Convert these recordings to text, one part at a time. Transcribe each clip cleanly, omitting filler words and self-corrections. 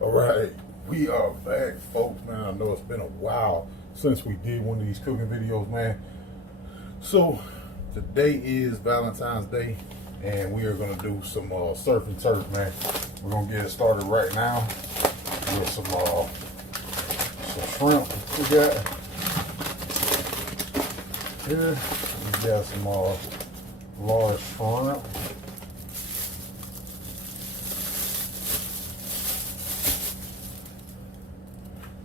All right, we are back, folks, man. I know it's been a while since we did one of these cooking videos, man. So today is Valentine's Day, and we are gonna do some surf and turf, man. We're gonna get it started right now with some shrimp we got here. We got some large shrimp.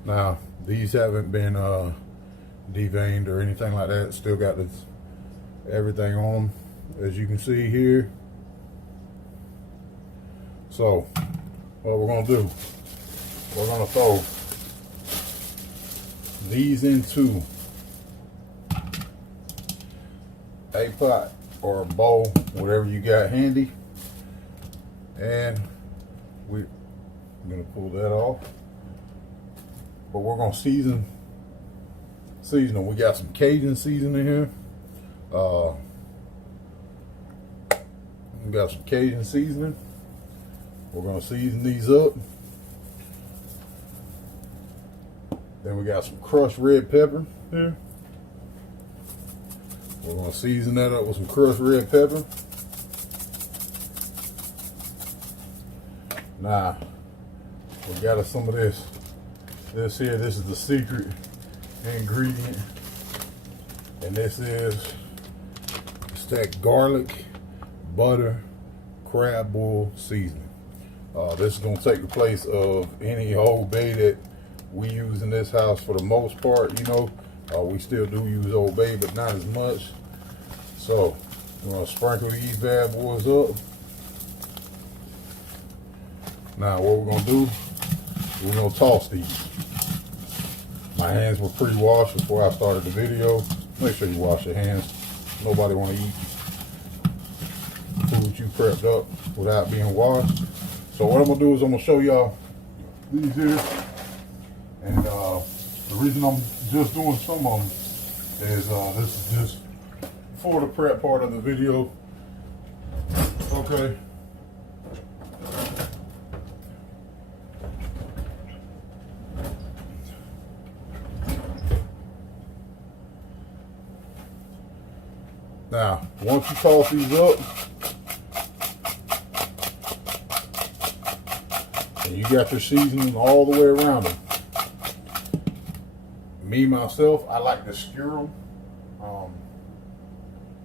Now, these haven't been deveined or anything like that. Still got everything on them, as you can see here. So, what we're gonna do, we're gonna throw these into a pot or a bowl, whatever you got handy, and we're gonna pull that off. But we're gonna season them. We got some Cajun seasoning here. We got some Cajun seasoning. We're gonna season these up. Then we got some crushed red pepper here. We're gonna season that up with some crushed red pepper. Now, we got some of this. This is the secret ingredient, and it's that garlic butter crab boil seasoning. This is gonna take the place of any Old Bay that we use in this house for the most part. You know, we still do use Old Bay, but not as much. So we're gonna sprinkle these bad boys up. Now what we're gonna do, we're gonna toss these. My hands were pre-washed before I started the video. Make sure you wash your hands. Nobody want to eat food you prepped up without being washed. So what I'm gonna do is I'm gonna show y'all these here, and the reason I'm just doing some of them is this is just for the prep part of the video. Okay. Now, once you toss these up, and you got your seasoning all the way around them. Me, myself, I like to skewer them,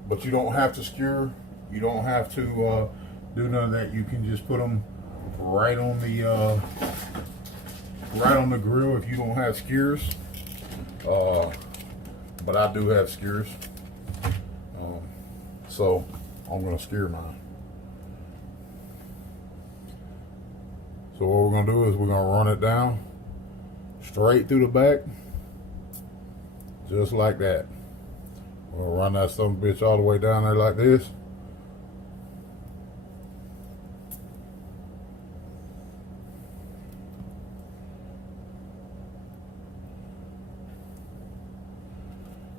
but you don't have to skewer. You don't have to do none of that. You can just put them right on the grill if you don't have skewers. But I do have skewers. So I'm gonna skewer mine. So what we're gonna do is we're gonna run it down straight through the back, just like that. We're gonna run that son of a bitch all the way down there like this.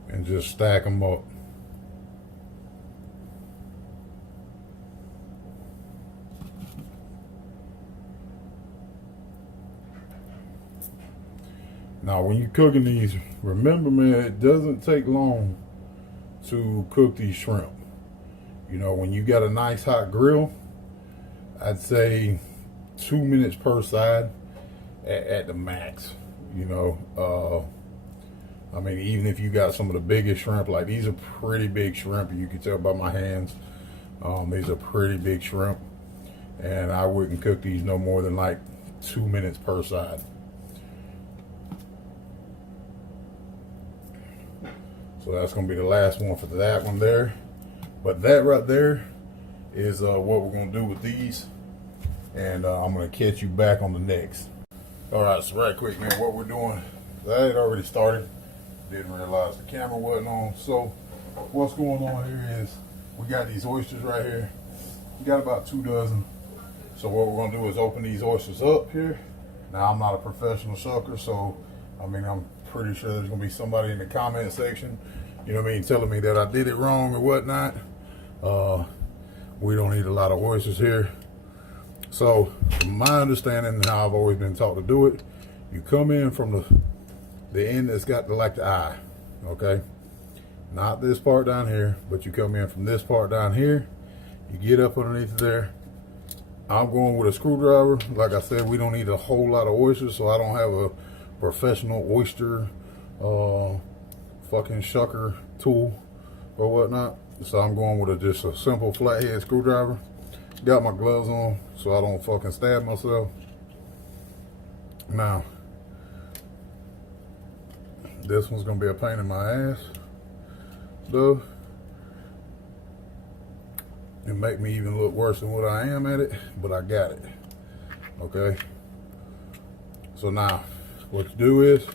And just stack them up. Now, when you're cooking these, remember, man, it doesn't take long to cook these shrimp. You know, when you got a nice hot grill, I'd say 2 minutes per side at the max. You know, I mean, even if you got some of the biggest shrimp, like these are pretty big shrimp. You can tell by my hands. These are pretty big shrimp. And I wouldn't cook these no more than like 2 minutes per side. So that's gonna be the last one for that one there. But that right there is what we're gonna do with these. And I'm gonna catch you back on the next. All right, so right quick, man, what we're doing, I had already started. Didn't realize the camera wasn't on. So what's going on here is we got these oysters right here. We got about 2 dozen. So what we're gonna do is open these oysters up here. Now, I'm not a professional shucker, so I mean, I'm pretty sure there's gonna be somebody in the comment section, you know what I mean, telling me that I did it wrong or whatnot. We don't need a lot of oysters here. So, from my understanding and how I've always been taught to do it, you come in from the end that's got the eye, okay? Not this part down here, but you come in from this part down here. You get up underneath there. I'm going with a screwdriver. Like I said, we don't need a whole lot of oysters, so I don't have a professional oyster fucking shucker tool or whatnot. So I'm going with just a simple flathead screwdriver. Got my gloves on so I don't fucking stab myself. Now, this one's gonna be a pain in my ass, though. It make me even look worse than what I am at it, but I got it. Okay. So now, what you do is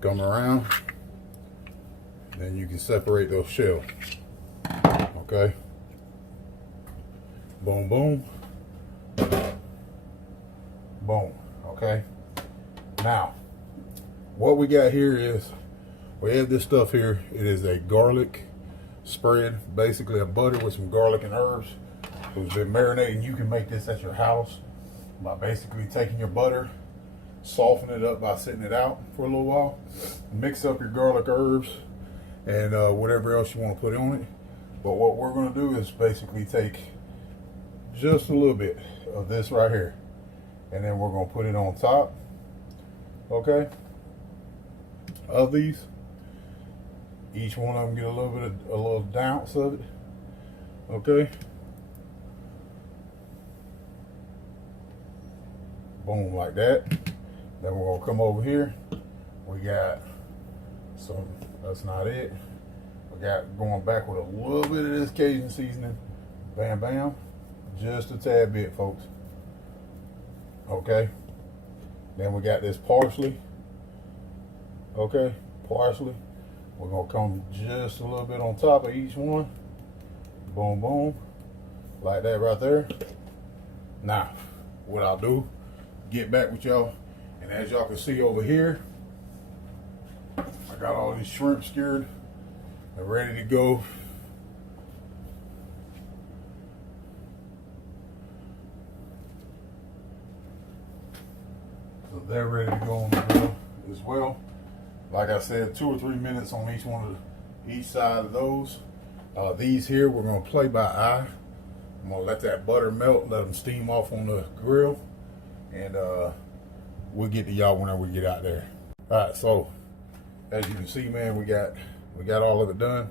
come around, then you can separate those shells. Okay. Boom, boom, boom. Okay. Now, what we got here is we have this stuff here. It is a garlic spread, basically a butter with some garlic and herbs. It's been marinating. You can make this at your house by basically taking your butter, soften it up by sitting it out for a little while, mix up your garlic, herbs, and whatever else you want to put on it. But what we're going to do is basically take just a little bit of this right here, and then we're going to put it on top, okay, of these. Each one of them get a little ounce of it, okay. Boom, like that. Then we're gonna come over here. We got some, that's not it. We got going back with a little bit of this Cajun seasoning. Bam, bam. Just a tad bit, folks. Okay. Then we got this parsley. Okay, parsley. We're gonna come just a little bit on top of each one. Boom, boom. Like that right there. Now, what I'll do, get back with y'all, and as y'all can see over here, I got all these shrimp skewered and ready to go. So they're ready to go on the grill as well. Like I said, 2 or 3 minutes on each side of those. These here, we're gonna play by eye. I'm gonna let that butter melt, let them steam off on the grill, and we'll get to y'all whenever we get out there. All right, so as you can see, man, we got all of it done.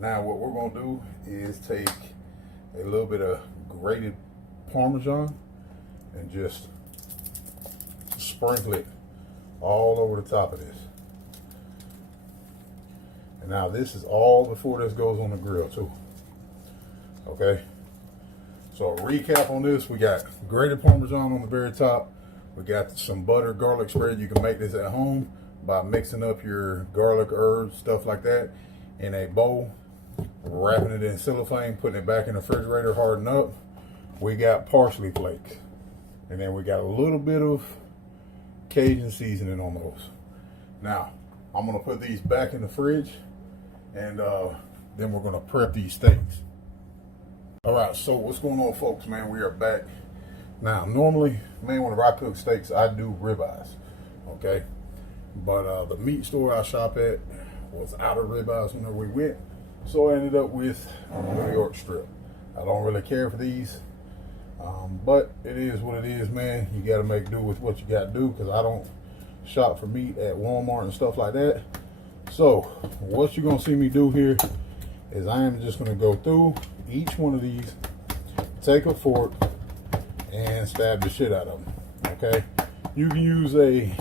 Now what we're gonna do is take a little bit of grated Parmesan and just sprinkle it all over the top of this. And now this is all before this goes on the grill too. Okay. So a recap on this, we got grated Parmesan on the very top. We got some butter garlic spread. You can make this at home by mixing up your garlic, herbs, stuff like that in a bowl, wrapping it in cellophane, putting it back in the refrigerator, harden up. We got parsley flakes. And then we got a little bit of Cajun seasoning on those. Now, I'm gonna put these back in the fridge, and then we're gonna prep these steaks. All right, so what's going on, folks, man? We are back. Now, normally, man, when I cook steaks, I do ribeyes, okay? But the meat store I shop at was out of ribeyes whenever we went, so I ended up with a New York strip. I don't really care for these, but it is what it is, man. You got to make do with what you got to do, because I don't shop for meat at Walmart and stuff like that. So what you're going to see me do here is I am just going to go through each one of these, take a fork, and stab the shit out of them, okay? You can use a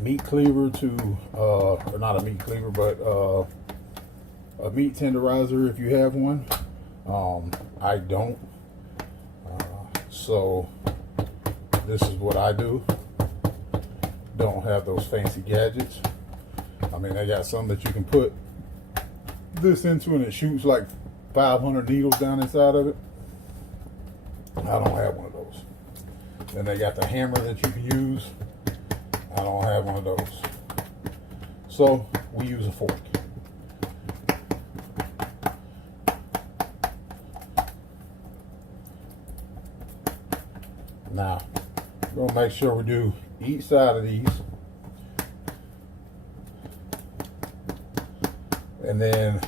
meat cleaver to, or not a meat cleaver, but a meat tenderizer if you have one. I don't. So this is what I do. Don't have those fancy gadgets. I mean, I got some that you can put this into and it shoots like 500 needles down inside of it. I don't have one of those. Then they got the hammer that you can use. I don't have one of those. So we use a fork. gonna make sure we do each side of these. And then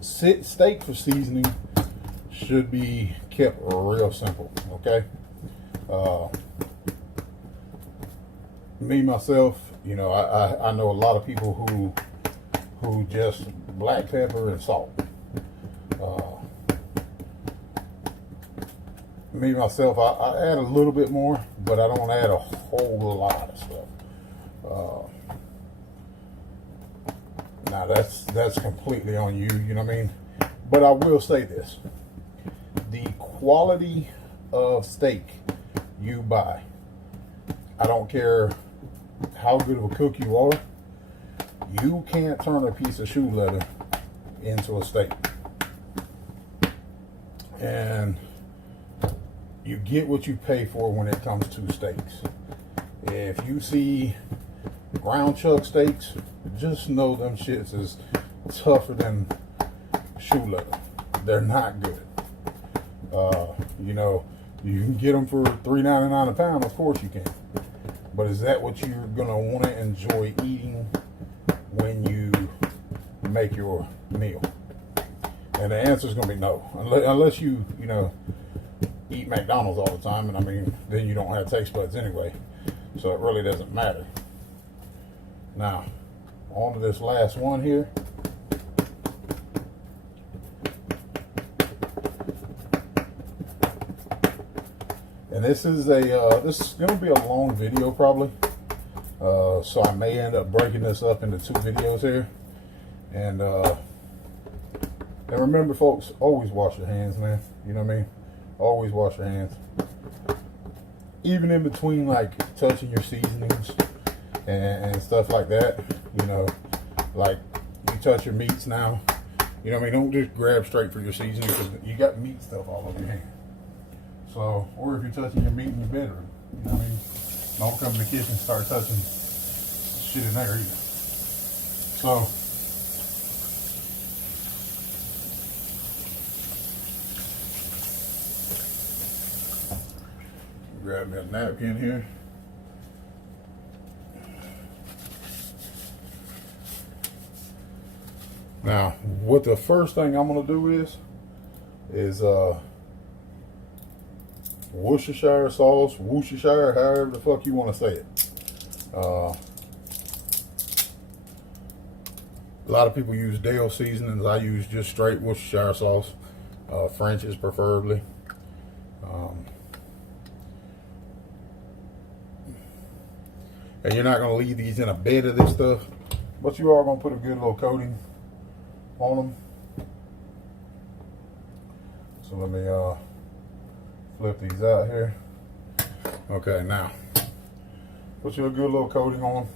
steak for seasoning should be kept real simple, okay? Me myself, you know, I know a lot of people who just black pepper and salt. Me myself, I add a little bit more, but I don't add a whole lot of stuff. Now that's completely on you, you know what I mean? But I will say this: the quality of steak you buy, I don't care how good of a cook you are, you can't turn a piece of shoe leather into a steak. And you get what you pay for when it comes to steaks. If you see ground chuck steaks, just know them shits is tougher than shoe leather. They're not good. You know, you can get them for $3.99 a pound, of course you can. But is that what you're gonna want to enjoy eating when you make your meal? And the answer is gonna be no, unless you know, eat McDonald's all the time, and I mean, then you don't have taste buds anyway, so it really doesn't matter. Now, on to this last one here. And this is going to be a long video probably, so I may end up breaking this up into 2 videos here. And remember, folks, always wash your hands, man. You know what I mean? Always wash your hands. Even in between, like, touching your seasonings and stuff like that. You know, like, you touch your meats now. You know what I mean? Don't just grab straight for your seasoning, because you got meat stuff all over your hand. So, or if you're touching your meat in your bedroom, you know what I mean? Don't come in the kitchen and start touching shit in there either. So, grab me a napkin here. Now, what the first thing I'm gonna do is Worcestershire sauce, Worcestershire, however the fuck you want to say it. A lot of people use Dale seasonings. I use just straight Worcestershire sauce, French's preferably. And you're not going to leave these in a bed of this stuff, but you are going to put a good little coating on them. So let me flip these out here. Okay, now put you a good little coating on them.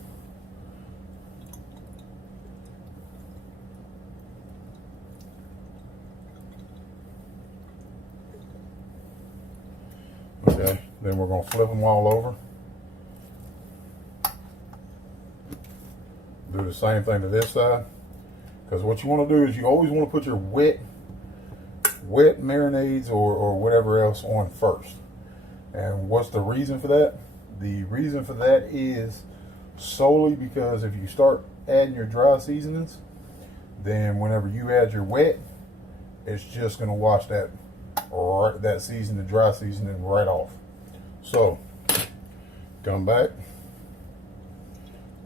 Okay, then we're going to flip them all over. Do the same thing to this side, because what you want to do is you always want to put your wet marinades or whatever else on first. And what's the reason for that? The reason for that is solely because if you start adding your dry seasonings, then whenever you add your wet, it's just going to wash that seasoning, the dry seasoning, right off. So come back.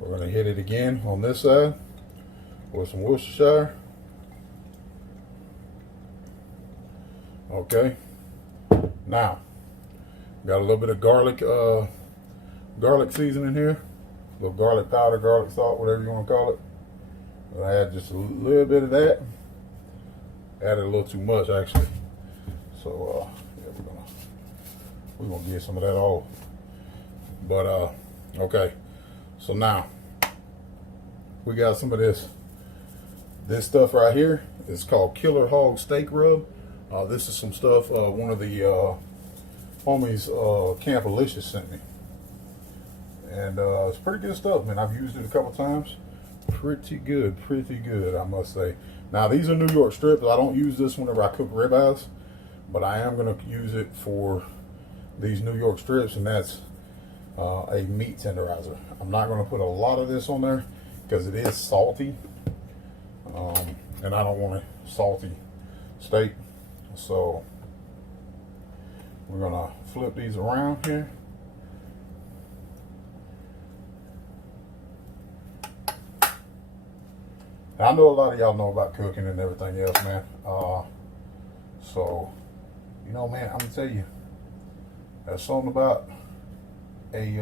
We're going to hit it again on this side with some Worcestershire. Okay. Now, got a little bit of garlic seasoning here. A little garlic powder, garlic salt, whatever you want to call it. I add just a little bit of that. Added a little too much, actually. So, yeah, we're gonna get some of that off. But okay. So now we got some of this stuff right here. It's called Killer Hog Steak Rub. This is some stuff one of the homies, CampLife, sent me. And it's pretty good stuff, man. I've used it a couple times. Pretty good, I must say. Now, these are New York strips. I don't use this whenever I cook ribeyes, but I am going to use it for these New York strips, and that's a meat tenderizer. I'm not going to put a lot of this on there because it is salty, and I don't want a salty steak. So we're going to flip these around here. Now, I know a lot of y'all know about cooking and everything else, man. So, you know, man, I'm gonna tell you, there's something about a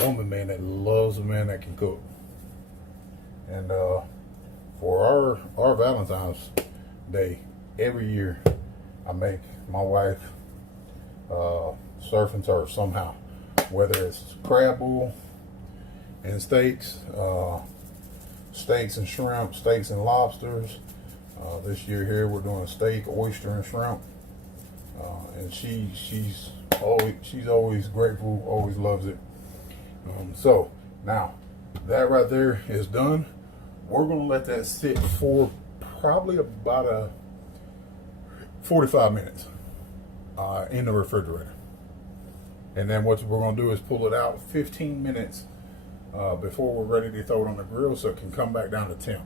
woman, man, that loves a man that can cook. And for our Valentine's Day, every year, I make my wife surf and turf somehow, whether it's crab boil and steaks. Steaks and shrimp, steaks and lobsters. This year here we're doing steak, oyster, and shrimp. And she's always grateful, always loves it. So now that right there is done. We're gonna let that sit for probably about 45 minutes in the refrigerator. And then what we're gonna do is pull it out 15 minutes before we're ready to throw it on the grill so it can come back down to temp.